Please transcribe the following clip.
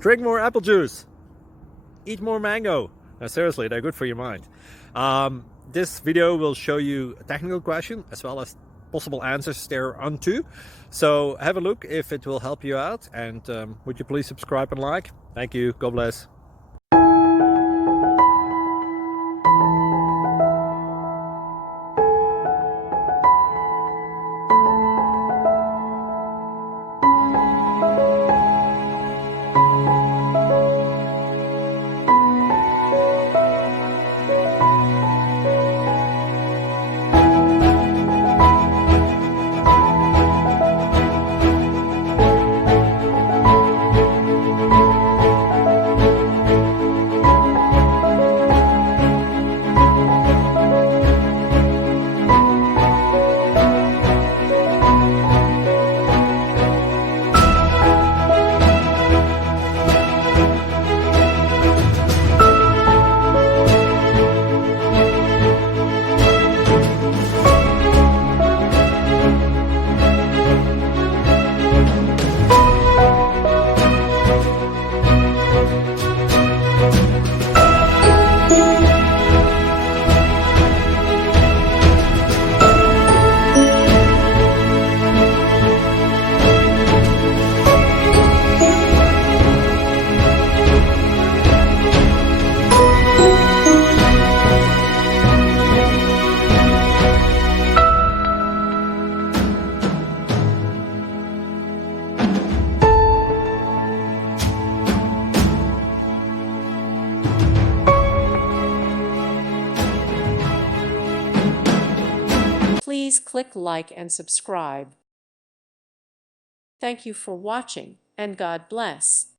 Drink more apple juice. Eat more mango. No, seriously, they're good for your mind. This video will show you a technical question as well as possible answers thereunto. So have a look if it will help you out, and would you please subscribe and like? Thank you. God bless. Please click like and subscribe. Thank you for watching, and God bless.